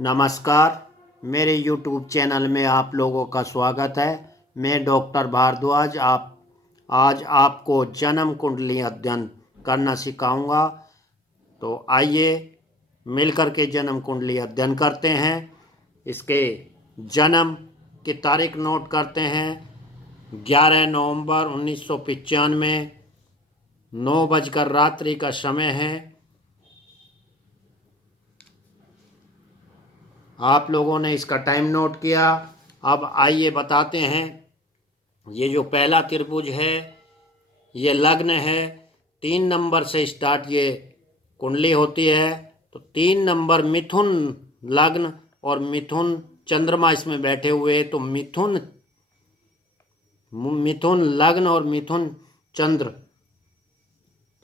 नमस्कार। मेरे YouTube channel में आप लोगों का स्वागत है। मैं डॉक्टर भारद्वाज आज आपको जन्म कुंडली अध्ययन करना सिखाऊंगा। तो आइए मिलकर के जन्म कुंडली अध्ययन करते हैं। इसके जन्म की तारीख नोट करते हैं। 11 नवंबर 1995, 9 बजकर रात्रि का समय है। आप लोगों ने इसका टाइम नोट किया। अब आइए बताते हैं। ये जो पहला त्रिभुज है ये लग्न है। 3 नंबर से स्टार्ट ये कुंडली होती है। तो 3 नंबर मिथुन लग्न और मिथुन चंद्रमा इसमें बैठे हुए हैं। तो मिथुन लग्न और मिथुन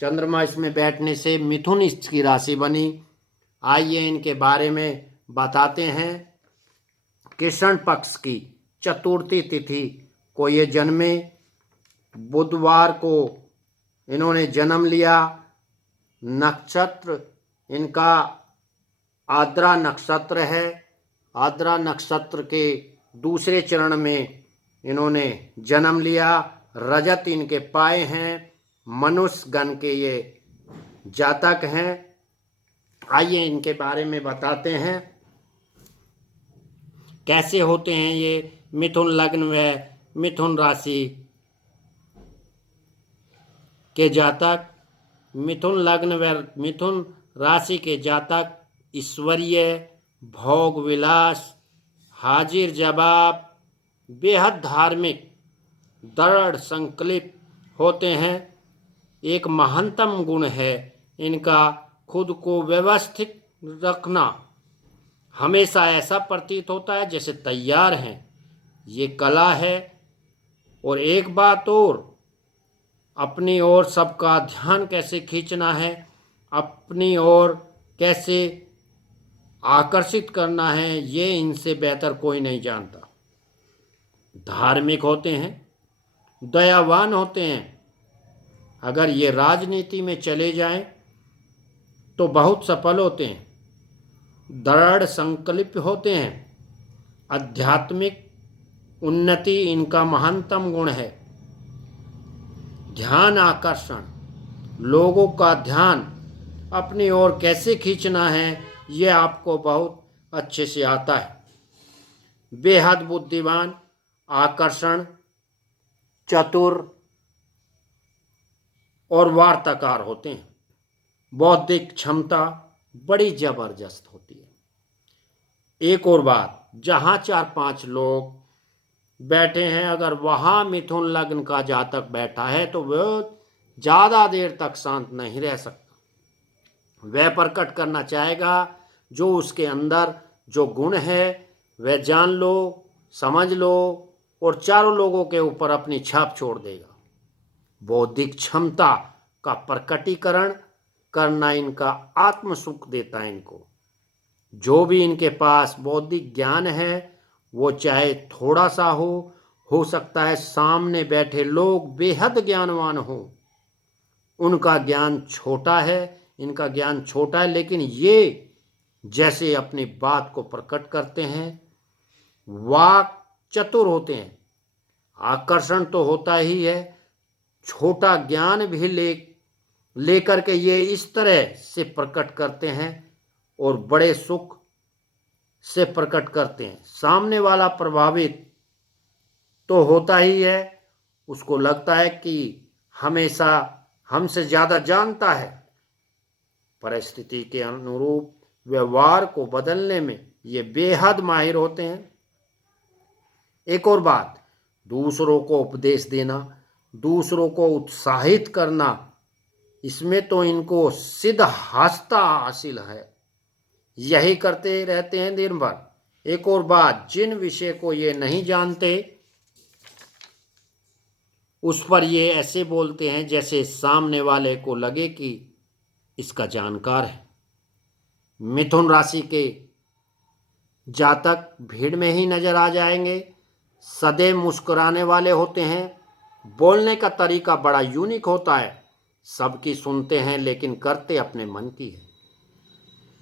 चंद्रमा इसमें बैठने से मिथुन इसकी राशि बनी। आइए इनके बारे में बताते हैं। कृष्ण पक्ष की चतुर्थी तिथि को ये जन्मे। बुधवार को इन्होंने जन्म लिया। नक्षत्र इनका आद्रा नक्षत्र है। आद्रा नक्षत्र के दूसरे चरण में इन्होंने जन्म लिया। रजत इनके पाए हैं। मनुष्य गण के ये जातक हैं। आइए इनके बारे में बताते हैं कैसे होते हैं ये मिथुन लग्न व मिथुन राशि के जातक। मिथुन लग्न व मिथुन राशि के जातक ईश्वरीय, भोग विलास, हाजिर जवाब, बेहद धार्मिक, दृढ़ संकल्प होते हैं। एक महानतम गुण है इनका खुद को व्यवस्थित रखना। हमेशा ऐसा प्रतीत होता है जैसे तैयार हैं। ये कला है। और एक बात और, अपनी ओर सबका ध्यान कैसे खींचना है, अपनी ओर कैसे आकर्षित करना है, ये इनसे बेहतर कोई नहीं जानता। धार्मिक होते हैं, दयावान होते हैं। अगर ये राजनीति में चले जाएं तो बहुत सफल होते हैं। दृढ़ संकल्प होते हैं। आध्यात्मिक उन्नति इनका महानतम गुण है। ध्यान आकर्षण, लोगों का ध्यान अपनी ओर कैसे खींचना है ये आपको बहुत अच्छे से आता है। बेहद बुद्धिमान, आकर्षण, चतुर और वार्ताकार होते हैं। बौद्धिक क्षमता बड़ी जबरदस्त होती है। एक और बात, जहाँ 4-5 लोग बैठे हैं, अगर वहाँ मिथुन लग्न का जातक बैठा है तो वह ज़्यादा देर तक शांत नहीं रह सकता। वह प्रकट करना चाहेगा जो उसके अंदर जो गुण है वह जान लो, समझ लो और चारों लोगों के ऊपर अपनी छाप छोड़ देगा। बौद्धिक क्षमता का प्रकटीकरण करना इनका आत्म सुख देता है इनको। जो भी इनके पास बौद्धिक ज्ञान है वो चाहे थोड़ा सा हो सकता है सामने बैठे लोग बेहद ज्ञानवान हो, उनका ज्ञान छोटा है, इनका ज्ञान छोटा है, लेकिन ये जैसे अपनी बात को प्रकट करते हैं, वाक चतुर होते हैं। आकर्षण तो होता ही है, छोटा ज्ञान भी लेकर के ये इस तरह से प्रकट करते हैं और बड़े सुख से प्रकट करते हैं। सामने वाला प्रभावित तो होता ही है, उसको लगता है कि हमेशा हमसे ज़्यादा जानता है। परिस्थिति के अनुरूप व्यवहार को बदलने में ये बेहद माहिर होते हैं। एक और बात, दूसरों को उपदेश देना, दूसरों को उत्साहित करना, इसमें तो इनको सिद्ध हास्ता हासिल है। यही करते रहते हैं दिन भर। एक और बात, जिन विषय को ये नहीं जानते उस पर ये ऐसे बोलते हैं जैसे सामने वाले को लगे कि इसका जानकार है। मिथुन राशि के जातक भीड़ में ही नजर आ जाएंगे। सदैव मुस्कुराने वाले होते हैं। बोलने का तरीका बड़ा यूनिक होता है। सबकी सुनते हैं लेकिन करते अपने मन की है।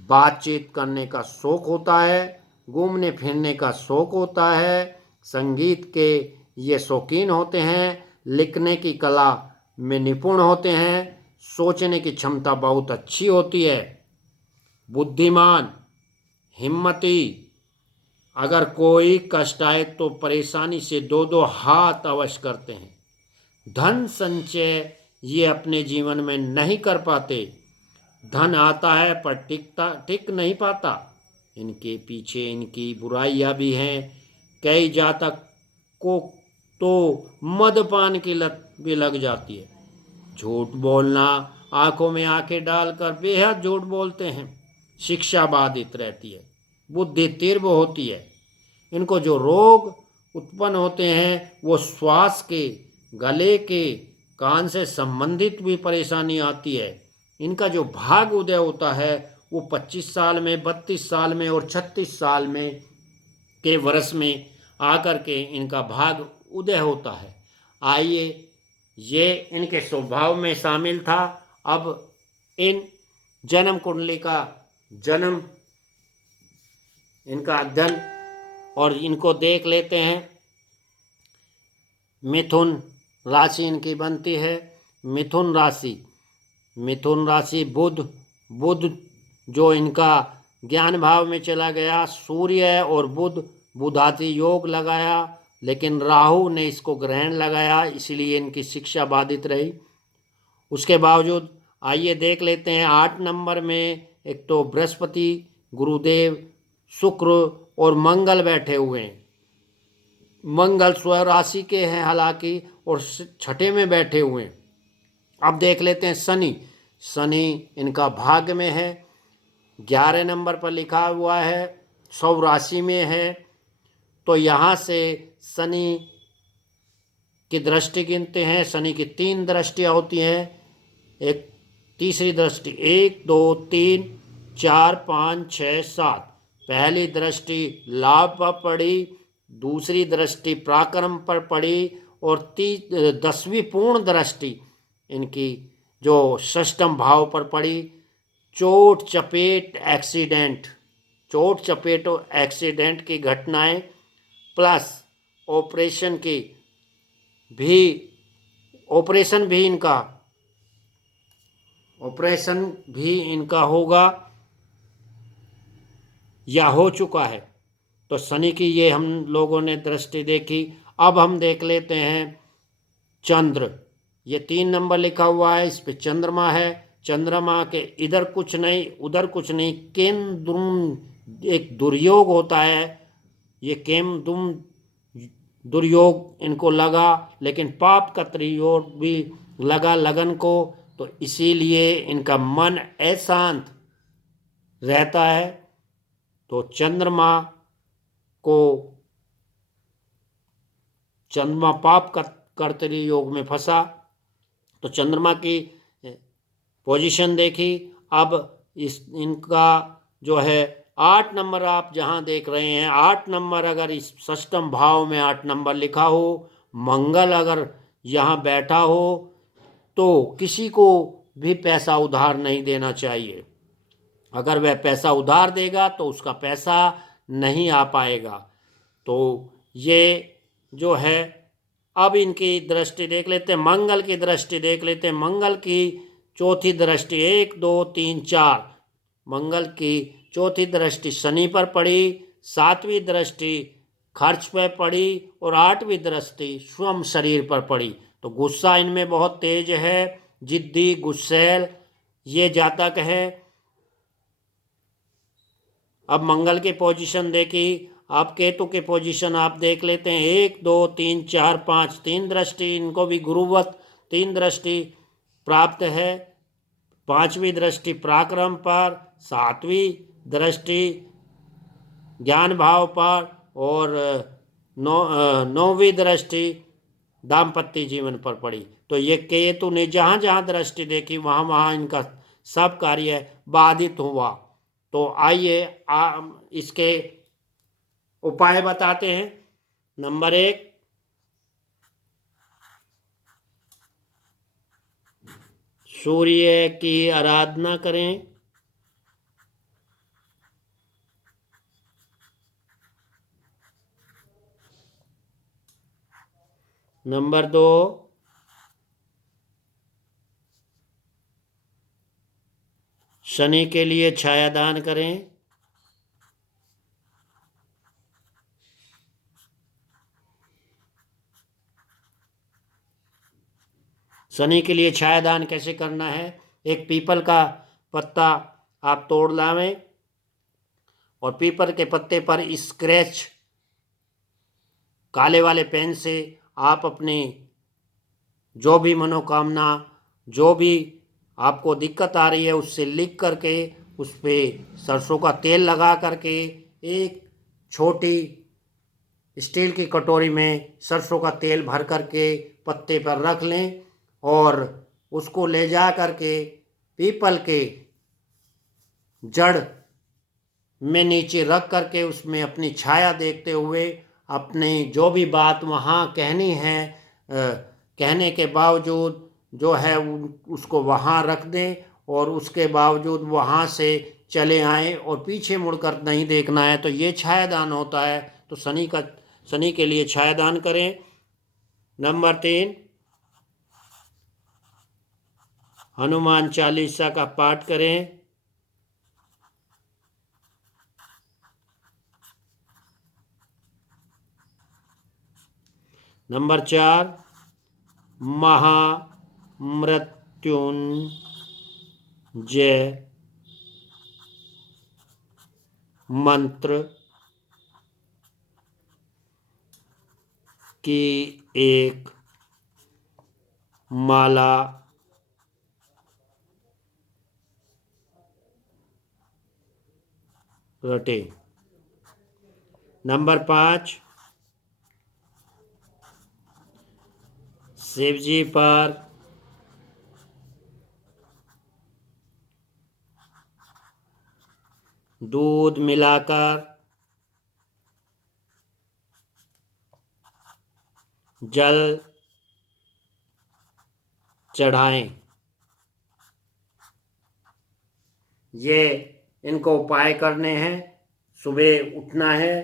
बातचीत करने का शौक होता है, घूमने फिरने का शौक होता है, संगीत के ये शौकीन होते हैं, लिखने की कला में निपुण होते हैं, सोचने की क्षमता बहुत अच्छी होती है, बुद्धिमान, हिम्मती। अगर कोई कष्ट आए तो परेशानी से दो दो हाथ अवश्य करते हैं। धन संचय ये अपने जीवन में नहीं कर पाते। धन आता है पर टिक नहीं पाता। इनके पीछे इनकी बुराइयां भी हैं। कई जातक को तो मदपान की लत भी लग जाती है। झूठ बोलना, आंखों में आंखें डालकर बेहद झूठ बोलते हैं। शिक्षा बाधित रहती है, बुद्धि तीव्र होती है। इनको जो रोग उत्पन्न होते हैं वो श्वास के, गले के, कान से संबंधित भी परेशानी आती है। इनका जो भाग उदय होता है वो 25 साल में, 32 साल में और 36 साल में के वर्ष में आकर के इनका भाग उदय होता है। आइए, ये इनके स्वभाव में शामिल था। अब इन जन्म कुंडली का जन्म, इनका अध्ययन और इनको देख लेते हैं। मिथुन राशि इनकी बनती है। मिथुन राशि, मिथुन राशि बुध, बुध जो इनका ज्ञान भाव में चला गया। सूर्य और बुध, बुधाति योग लगाया, लेकिन राहु ने इसको ग्रहण लगाया, इसलिए इनकी शिक्षा बाधित रही। उसके बावजूद आइए देख लेते हैं 8 नंबर में। एक तो बृहस्पति, गुरुदेव, शुक्र और मंगल बैठे हुए हैं। मंगल स्व राशि के हैं हालांकि, और छठे में बैठे हुए हैं। अब देख लेते हैं शनि। शनि इनका भाग्य में है, 11 नंबर पर लिखा हुआ है, सौ राशि में है। तो यहाँ से शनि की दृष्टि गिनते हैं। शनि की 3 दृष्टियाँ होती हैं। एक तीसरी दृष्टि 1 2 3 4 5 6 7। पहली दृष्टि लाभ पर पड़ी, दूसरी दृष्टि पराक्रम पर पड़ी और 10वीं पूर्ण दृष्टि इनकी जो षष्ठम भाव पर पड़ी। चोट चपेट एक्सीडेंट, चोट चपेट और एक्सीडेंट की घटनाएं प्लस ऑपरेशन की भी, ऑपरेशन भी इनका होगा या हो चुका है। तो शनि की ये हम लोगों ने दृष्टि देखी। अब हम देख लेते हैं चंद्र। ये 3 नंबर लिखा हुआ है, इस पे चंद्रमा है। चंद्रमा के इधर कुछ नहीं उधर कुछ नहीं, केम एक दुर्योग होता है। ये केम दुर्योग इनको लगा, लेकिन पाप का त्रियोग भी लगा लगन को। तो इसीलिए इनका मन अशांत रहता है। तो चंद्रमा को, चंद्रमा पाप का कर्तरी योग में फंसा। तो चंद्रमा की पोजीशन देखी। अब इनका जो है 8 नंबर आप जहां देख रहे हैं, 8 नंबर अगर इस षष्ठम भाव में 8 नंबर लिखा हो, मंगल अगर यहाँ बैठा हो, तो किसी को भी पैसा उधार नहीं देना चाहिए। अगर वह पैसा उधार देगा तो उसका पैसा नहीं आ पाएगा। तो ये जो है, अब इनकी दृष्टि देख लेते हैं, मंगल की दृष्टि देख लेते हैं। मंगल की चौथी दृष्टि 1 2 3 4, मंगल की चौथी दृष्टि शनि पर पड़ी, 7वीं दृष्टि खर्च पर पड़ी और 8वीं दृष्टि स्वयं शरीर पर पड़ी। तो गुस्सा इनमें बहुत तेज है, जिद्दी, गुस्सैल ये जातक है। अब मंगल की पोजीशन देखी। आप केतु के पोजीशन आप देख लेते हैं, 1 2 3 4 5, 3 दृष्टि इनको भी गुरुवत 3 दृष्टि प्राप्त है। 5वीं दृष्टि पराक्रम पर, 7वीं दृष्टि ज्ञान भाव पर और 9वीं दृष्टि दाम्पत्य जीवन पर पड़ी। तो ये केतु ने जहाँ जहाँ दृष्टि देखी वहाँ वहाँ इनका सब कार्य बाधित हुआ। तो आइए इसके उपाय बताते हैं। नंबर 1, सूर्य की आराधना करें। नंबर 2, शनि के लिए छाया दान करें। शनि के लिए छाया दान कैसे करना है? एक पीपल का पत्ता आप तोड़ लावें और पीपल के पत्ते पर स्क्रैच काले वाले पेन से आप अपनी जो भी मनोकामना, जो भी आपको दिक्कत आ रही है, उससे लिख करके उस पर सरसों का तेल लगा करके एक छोटी स्टील की कटोरी में सरसों का तेल भर करके पत्ते पर रख लें और उसको ले जा करके पीपल के जड़ में नीचे रख करके उसमें अपनी छाया देखते हुए अपनी जो भी बात वहाँ कहनी है, कहने के बावजूद जो है उसको वहाँ रख दें और उसके बावजूद वहाँ से चले आएं और पीछे मुड़कर नहीं देखना है। तो ये छायादान होता है। तो शनि के लिए छायादान करें। नंबर 3, हनुमान चालीसा का पाठ करें। नंबर 4, महामृत्युंजय मंत्र की एक माला रटे। नंबर 5, शिव जी पर दूध मिलाकर जल चढ़ाएं। ये इनको उपाय करने हैं। सुबह उठना है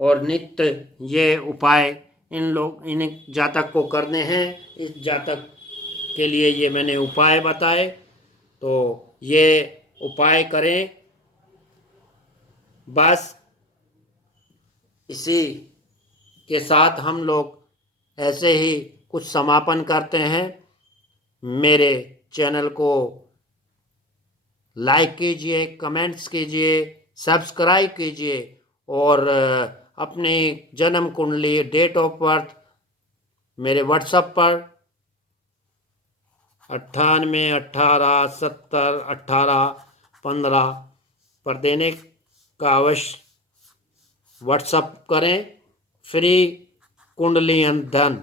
और नित्य ये उपाय इन जातक को करने हैं। इस जातक के लिए ये मैंने उपाय बताए, तो ये उपाय करें। बस इसी के साथ हम लोग ऐसे ही कुछ समापन करते हैं। मेरे चैनल को लाइक कीजिए, कमेंट्स कीजिए, सब्सक्राइब कीजिए और अपनी जन्म कुंडली, डेट ऑफ बर्थ मेरे व्हाट्सएप पर 98 18 70 18 15 पर देने का अवश्य व्हाट्सएप करें। फ्री कुंडली धन।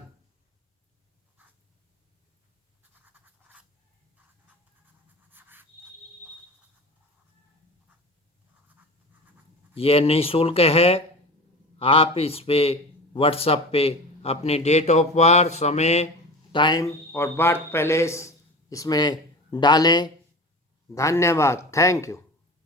यह निःशुल्क है। आप इस पे व्हाट्सएप पे अपनी डेट ऑफ बर्थ, समय, टाइम और बर्थ पैलेस इसमें डालें। धन्यवाद। Thank you.